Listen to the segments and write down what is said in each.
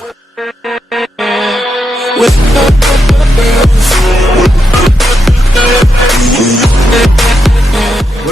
What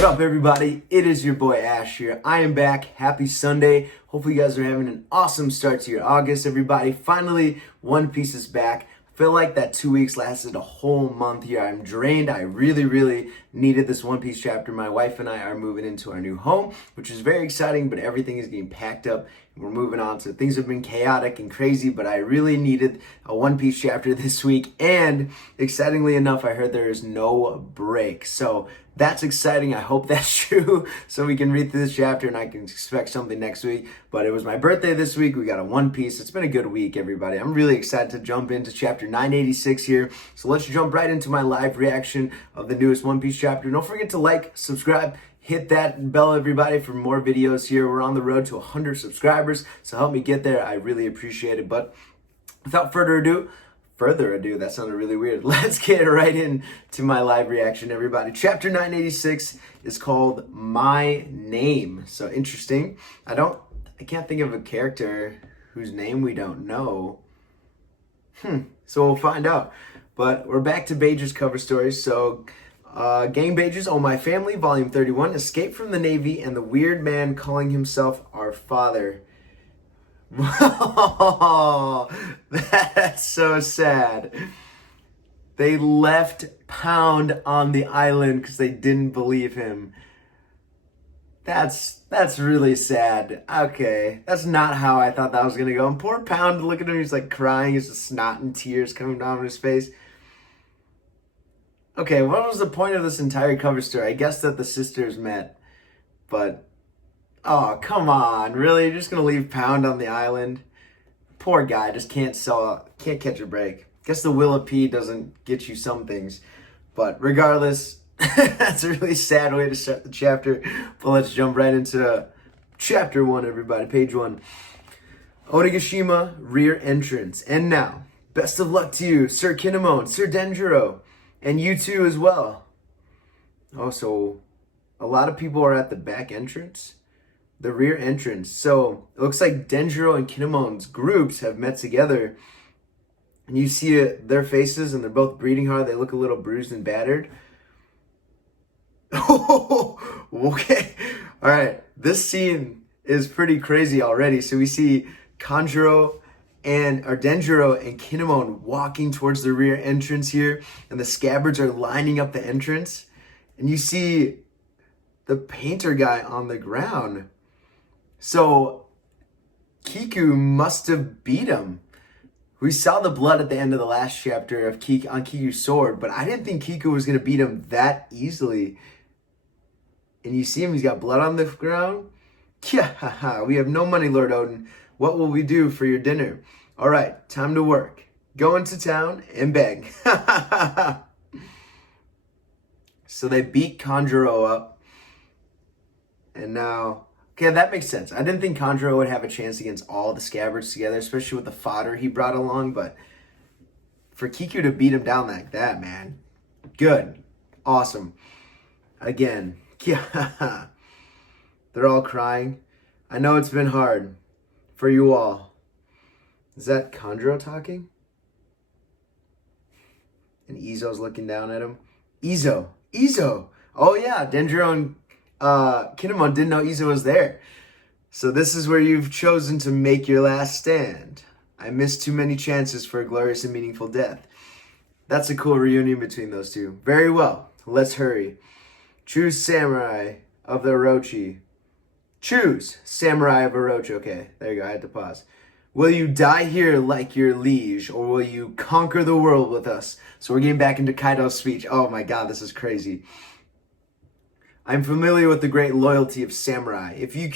up, everybody? It is your boy Ash here. I am back. Happy Sunday. Hopefully you guys are having an awesome start to your August, everybody. Finally, One Piece is back. I feel like that 2 weeks lasted a whole month here. I'm drained. I really needed this One Piece chapter. My wife and I are moving into our new home, which is very exciting, but everything is getting packed up. We're moving on, so things have been chaotic and crazy, but I really needed a One Piece chapter this week. And excitingly enough, I heard there is no break. So that's exciting. I hope that's true, so we can read through this chapter and I can expect something next week. But it was my birthday this week. We got a One Piece. It's been a good week, everybody. I'm really excited to jump into chapter 986 here. So let's jump right into my live reaction of the newest One Piece chapter. Don't forget to like, subscribe, hit that bell, everybody, for more videos here. We're on the road to 100 subscribers, so help me get there. I really appreciate it. But without further ado, that sounded really weird. Let's get right into my live reaction, everybody. Chapter 986 is called My Name. So interesting. I can't think of a character whose name we don't know. So we'll find out. But we're back to Bage's cover story. So Gang Bages, Oh My Family, Volume 31, Escape from the Navy and the Weird Man Calling Himself Our Father. That's so sad. They left Pound on the island because they didn't believe him. That's really sad. Okay, that's not how I thought that was gonna go. And poor Pound, look at him, he's like crying, he's just snot and tears coming down his face. Okay, what was the point of this entire cover story? I guess that the sisters met, but oh, come on, really? You're just gonna leave Pound on the island? Poor guy, just can't catch a break. Guess the Will of P doesn't get you some things. But regardless, that's a really sad way to start the chapter. But let's jump right into chapter 1, everybody. Page 1. Onigashima rear entrance. And now, best of luck to you, Sir Kinemon, Sir Denjiro, and you too as well. Oh, so a lot of people are at the back entrance? The rear entrance. So it looks like Denjiro and Kinemon's groups have met together. And you see their faces and they're both breathing hard. They look a little bruised and battered. Oh, okay. All right. This scene is pretty crazy already. So we see Denjiro and Kinemon walking towards the rear entrance here. And the scabbards are lining up the entrance. And you see the painter guy on the ground. So Kiku must have beat him. We saw the blood at the end of the last chapter of on Kiku's sword, but I didn't think Kiku was going to beat him that easily. And you see him, he's got blood on the ground. Yeah, we have no money, Lord Odin. What will we do for your dinner? All right, time to work. Go into town and beg. So they beat Kanjuro up. And now, okay, that makes sense. I didn't think Kanjuro would have a chance against all the scabbards together, especially with the fodder he brought along. But for Kiku to beat him down like that, man, good. Awesome. Again, yeah. They're all crying. I know it's been hard for you all. Is that Kanjuro talking? And Izo's looking down at him. Izo. Oh yeah, Denjiro and Kinemon didn't know Izo was there. So this is where you've chosen to make your last stand. I missed too many chances for a glorious and meaningful death. That's a cool reunion between those two. Very well, let's hurry. Choose Samurai of the Orochi. Choose Samurai of Orochi. Okay, there you go, I had to pause. Will you die here like your liege, or will you conquer the world with us? So we're getting back into Kaido's speech. Oh my god, this is crazy. I'm familiar with the great loyalty of samurai. If you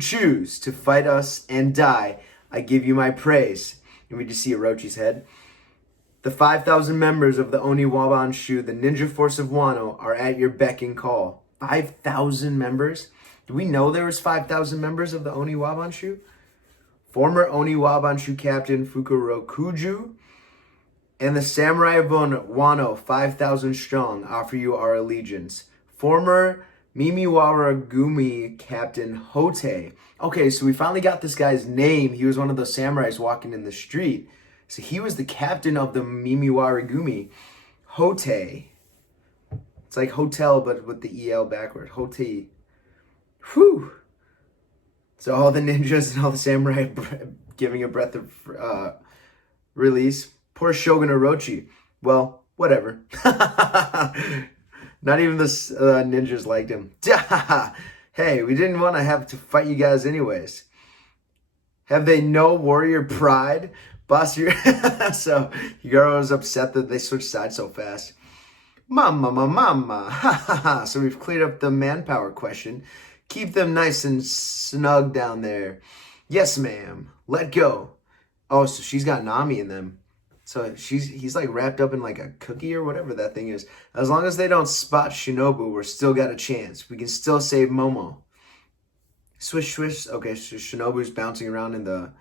choose to fight us and die, I give you my praise. And we just see Orochi's head. The 5,000 members of the Oni Wabanshu, the ninja force of Wano, are at your beck and call. 5,000 members? Do we know there was 5,000 members of the Oni Wabanshu? Former Oni Wabanshu captain Fukurokuju and the samurai of Wano, 5,000 strong, offer you our allegiance. Former Mimiwara Captain Hote. Okay, so we finally got this guy's name. He was one of those samurais walking in the street. So he was the captain of the Mimiwara Hote. It's like hotel, but with the EL backward. Hote. Whew. So all the ninjas and all the samurai giving a breath of release. Poor Shogun Orochi. Well, whatever. Not even the ninjas liked him. Hey, we didn't want to have to fight you guys anyways. Have they no warrior pride? Boss, you're so Yoro was upset that they switched sides so fast. Mama. So we've cleared up the manpower question. Keep them nice and snug down there. Yes, ma'am. Let go. Oh, so she's got Nami in them. So he's like wrapped up in like a cookie or whatever that thing is. As long as they don't spot Shinobu, we're still got a chance. We can still save Momo. Swish, swish. Okay, so Shinobu's bouncing around in the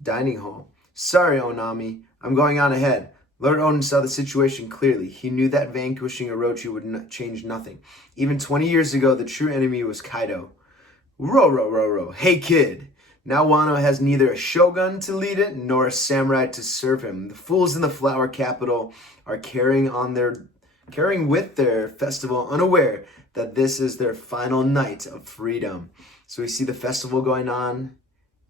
dining hall. Sorry, Onami. I'm going on ahead. Lord Oden saw the situation clearly. He knew that vanquishing Orochi would change nothing. Even 20 years ago, the true enemy was Kaido. Ro. Hey, kid. Now Wano has neither a shogun to lead it, nor a samurai to serve him. The fools in the flower capital are carrying with their festival, unaware that this is their final night of freedom. So we see the festival going on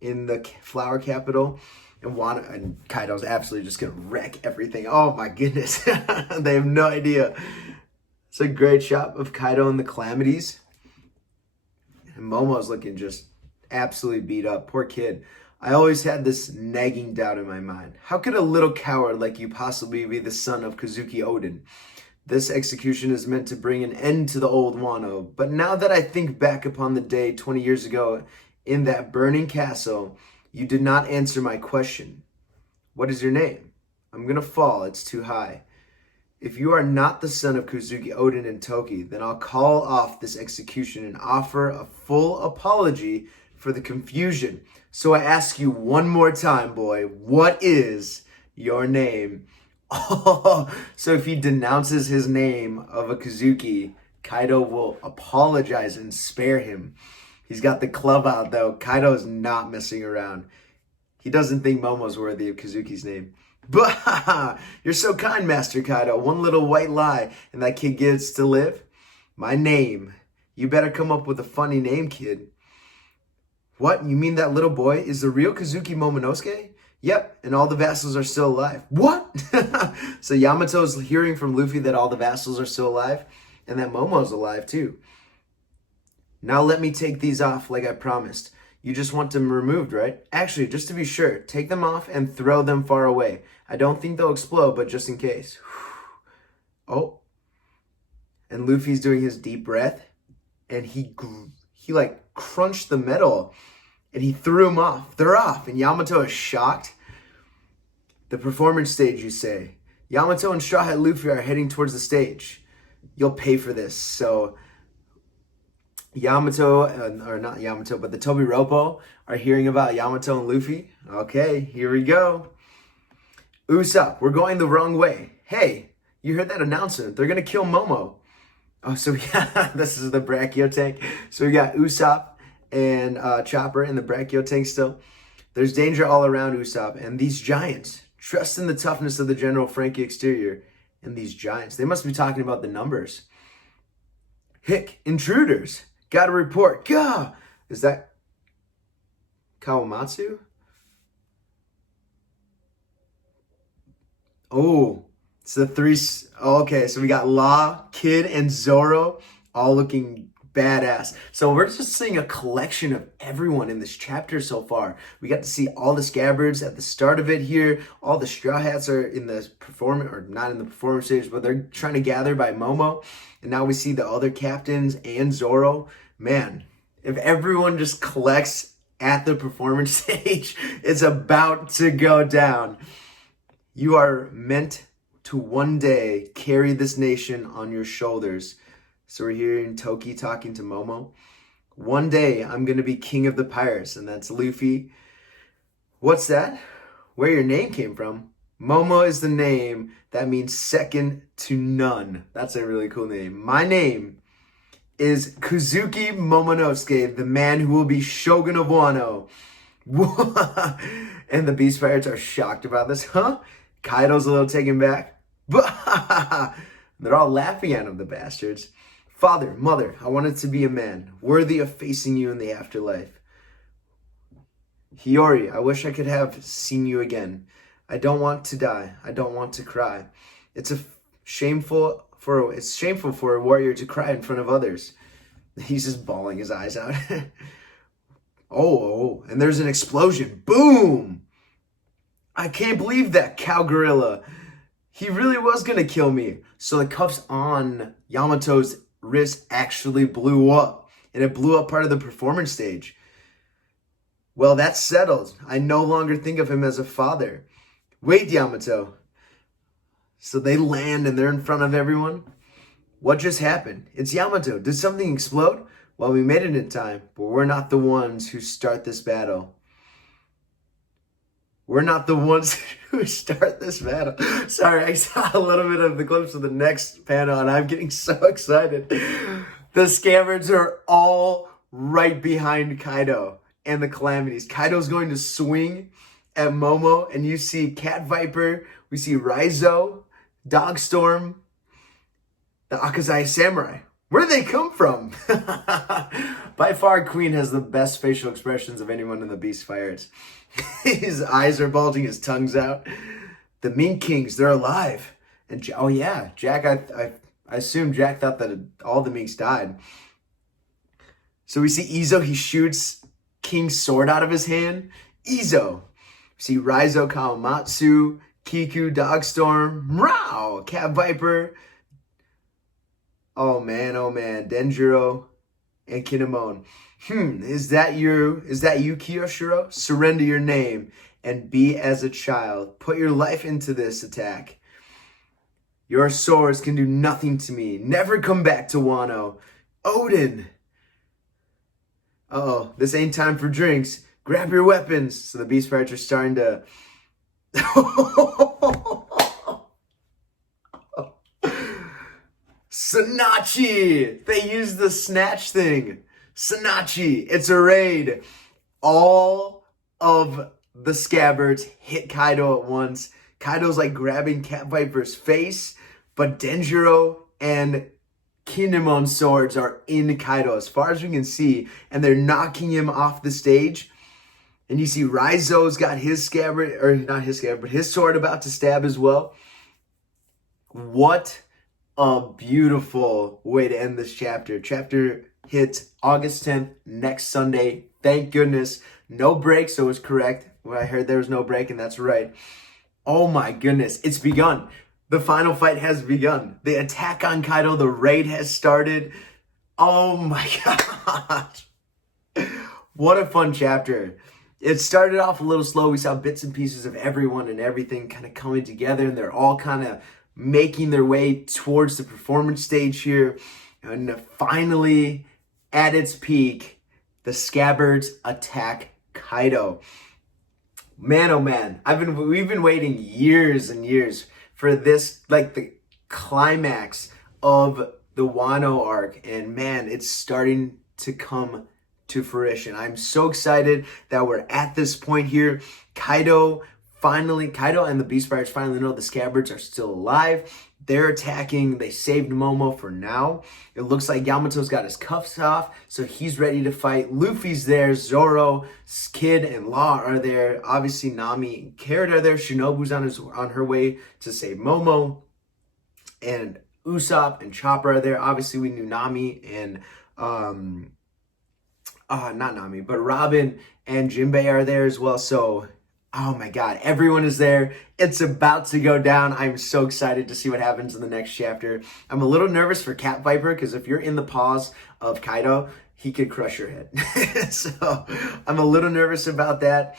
in the flower capital. And Wano and Kaido's absolutely just gonna wreck everything. Oh my goodness. They have no idea. It's a great shot of Kaido and the calamities. And Momo's looking just absolutely beat up. Poor kid. I always had this nagging doubt in my mind. How could a little coward like you possibly be the son of Kazuki Oden? This execution is meant to bring an end to the old Wano. But now that I think back upon the day 20 years ago in that burning castle, you did not answer my question. What is your name? I'm going to fall. It's too high. If you are not the son of Kazuki Oden and Toki, then I'll call off this execution and offer a full apology for the confusion. So I ask you one more time, boy, what is your name? Oh, so if he denounces his name of a Kazuki, Kaido will apologize and spare him. He's got the club out, though. Kaido's not messing around. He doesn't think Momo's worthy of Kazuki's name. But you're so kind, Master Kaido. One little white lie, and that kid gets to live? My name. You better come up with a funny name, kid. What? You mean that little boy is the real Kazuki Momonosuke? Yep, and all the vassals are still alive. What? So Yamato's hearing from Luffy that all the vassals are still alive, and that Momo's alive, too. Now let me take these off like I promised. You just want them removed, right? Actually, just to be sure, take them off and throw them far away. I don't think they'll explode, but just in case. Oh. And Luffy's doing his deep breath. And he like crunched the metal. And he threw them off. They're off. And Yamato is shocked. The performance stage, you say. Yamato and Straw Hat Luffy are heading towards the stage. You'll pay for this. So Yamato, or not Yamato, but the Tobiropo are hearing about Yamato and Luffy. Okay, here we go. Usopp, we're going the wrong way. Hey, you heard that announcement. They're going to kill Momo. Oh, so yeah, this is the Brachio tank. So we got Usopp and Chopper in the Brachio tank still. There's danger all around Usopp. And these giants, trust in the toughness of the General Frankie exterior. And these giants, they must be talking about the numbers. Hick, intruders. Got a report. Gah! Is that Kawamatsu? Oh, it's the three. Oh, okay, so we got Law, Kid, and Zoro all looking badass. So we're just seeing a collection of everyone in this chapter so far. We got to see all the scabbards at the start of it here. All the Straw Hats are in the performance, or not in the performance stage, but they're trying to gather by Momo. And now we see the other captains and Zoro. Man, if everyone just collects at the performance stage, it's about to go down. You are meant to one day carry this nation on your shoulders. So we're hearing Toki talking to Momo. One day I'm going to be king of the pirates, and that's Luffy. What's that? Where your name came from? Momo is the name that means second to none. That's a really cool name. My name is Kuzuki Momonosuke, the man who will be Shogun of Wano. And the Beast Pirates are shocked about this. Huh? Kaido's a little taken back. They're all laughing at him, the bastards. Father, mother, I wanted to be a man, worthy of facing you in the afterlife. Hiyori, I wish I could have seen you again. I don't want to die. I don't want to cry. It's shameful for a warrior to cry in front of others. He's just bawling his eyes out. Oh, and there's an explosion. Boom! I can't believe that, cow gorilla. He really was going to kill me. So the cuffs on Yamato's wrist actually blew up. And it blew up part of the performance stage. Well, that's settled. I no longer think of him as a father. Wait, Yamato. So they land and they're in front of everyone. What just happened? It's Yamato. Did something explode? Well, we made it in time, but we're not the ones who start this battle. We're not the ones who start this battle. Sorry, I saw a little bit of the clips of the next panel, and I'm getting so excited. The scabbers are all right behind Kaido and the Calamities. Kaido's going to swing at Momo, and you see Cat Viper, we see Raizo, Dogstorm, the Akazaya Samurai. Where do they come from? By far, Queen has the best facial expressions of anyone in the Beast Pirates. His eyes are bulging, his tongue's out. The Mink Kings, they're alive. And oh yeah, Jack, I assume Jack thought that all the Minks died. So we see Izo, he shoots King's sword out of his hand. Izo. We see Raizo, Kawamatsu, Kiku, Dogstorm, Mrao, Cat Viper. Oh man, Denjiro and Kinemon. Is that you, Kiyoshiro? Surrender your name and be as a child. Put your life into this attack. Your swords can do nothing to me. Never come back to Wano. Odin. Uh-oh, this ain't time for drinks. Grab your weapons. So the Beast Pirates are starting to... Sanachi! They use the snatch thing. Sanachi! It's a raid. All of the scabbards hit Kaido at once. Kaido's like grabbing Cat Viper's face, but Denjiro and Kinemon's swords are in Kaido as far as we can see, and they're knocking him off the stage. And you see Raizo's got his scabbard, or not his scabbard, but his sword about to stab as well. What a beautiful way to end this chapter. Chapter hits August 10th, next Sunday. Thank goodness. No break, so it was correct. When I heard there was no break, and that's right. Oh my goodness, it's begun. The final fight has begun. The attack on Kaido, the raid has started. Oh my gosh. What a fun chapter. It started off a little slow. We saw bits and pieces of everyone and everything kind of coming together, and they're all kind of making their way towards the performance stage here. And finally, at its peak, the Scabbards attack Kaido. Man, oh man, we've been waiting years and years for this, like the climax of the Wano arc, and man, it's starting to come to fruition. I'm so excited that we're at this point here. Kaido and the Beast Pirates finally know the Scabbards are still alive. They're attacking. They saved Momo for now. It looks like Yamato's got his cuffs off, so he's ready to fight. Luffy's there. Zoro, Kid, and Law are there. Obviously, Nami and Carrot are there. Shinobu's on her way to save Momo. And Usopp and Chopper are there. Obviously, we knew Nami and... not Nami, but Robin and Jinbei are there as well. So... oh my God, everyone is there. It's about to go down. I'm so excited to see what happens in the next chapter. I'm a little nervous for Cat Viper because if you're in the paws of Kaido, he could crush your head. So I'm a little nervous about that.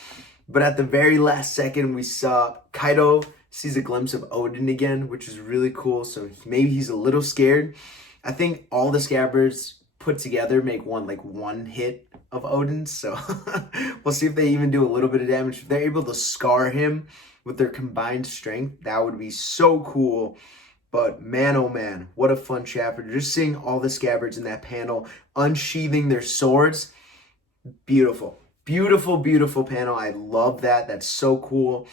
But at the very last second, we saw Kaido sees a glimpse of Odin again, which is really cool. So maybe he's a little scared. I think all the Scabbards put together make one hit of Odin, so we'll see if they even do a little bit of damage. If they're able to scar him with their combined strength, that would be so cool. But man, oh man, what a fun chapter. Just seeing all the scabbards in that panel unsheathing their swords. Beautiful. Beautiful, beautiful panel. I love that. That's so cool.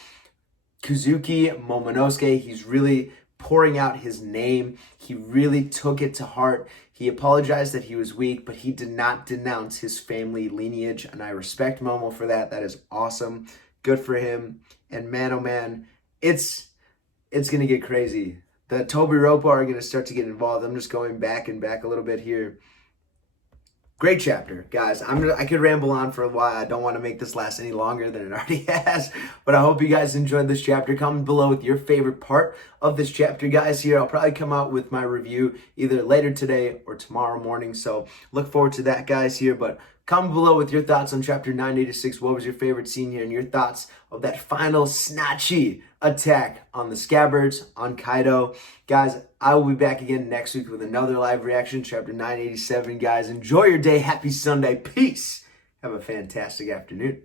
Kuzuki Momonosuke, he's really pouring out his name. He really took it to heart. He apologized that he was weak, but he did not denounce his family lineage, and I respect Momo for that. That is awesome. Good for him. And man, oh man, it's going to get crazy. The Tobiropo are going to start to get involved. I'm just going back and back a little bit here. Great chapter, guys. I could ramble on for a while. I don't want to make this last any longer than it already has, but I hope you guys enjoyed this chapter. Comment below with your favorite part of this chapter, guys. Here, I'll probably come out with my review either later today or tomorrow morning, so look forward to that, guys, here. But comment below with your thoughts on chapter 986. What was your favorite scene here, and your thoughts of that final snatchy attack on the scabbards, on Kaido. Guys, I will be back again next week with another live reaction, chapter 987. Guys, enjoy your day. Happy Sunday. Peace. Have a fantastic afternoon.